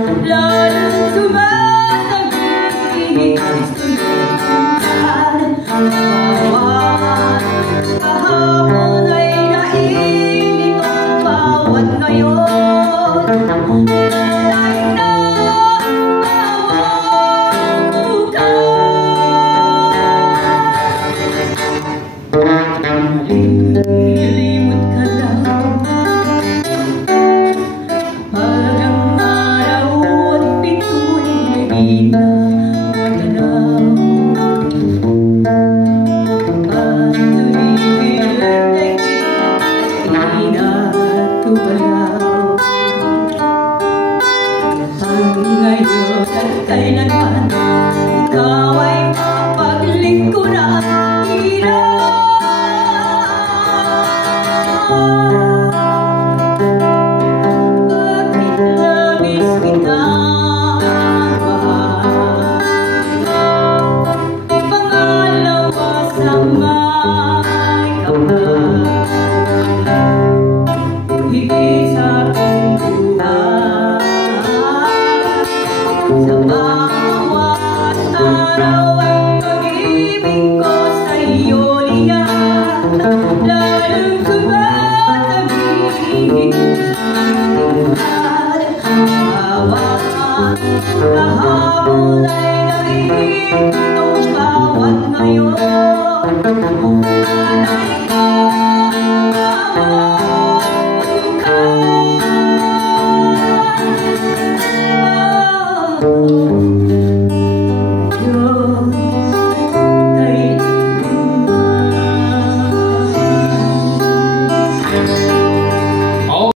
lalong tumatagig. Gusto'y tingnan, bawat kahapon ay naingit ang bawat ngayon. Alay na bawat bukas. Lilimot ka lang, magang araw at bituin ay di na magalaw. Patuloy bilang daigdig at di na tumalaw. Ang ngayon at kailanman, ikaw ay mapaglingkuran. Bakit labis kitang mahal? Pangalawa sa may kapal, higit sa aking buhay. Sa bawat araw ang pag-ibig ko sa iyo liyan, lalong tumatagig. Bawat kahapon ay naingit ang bawat ngayon. Alay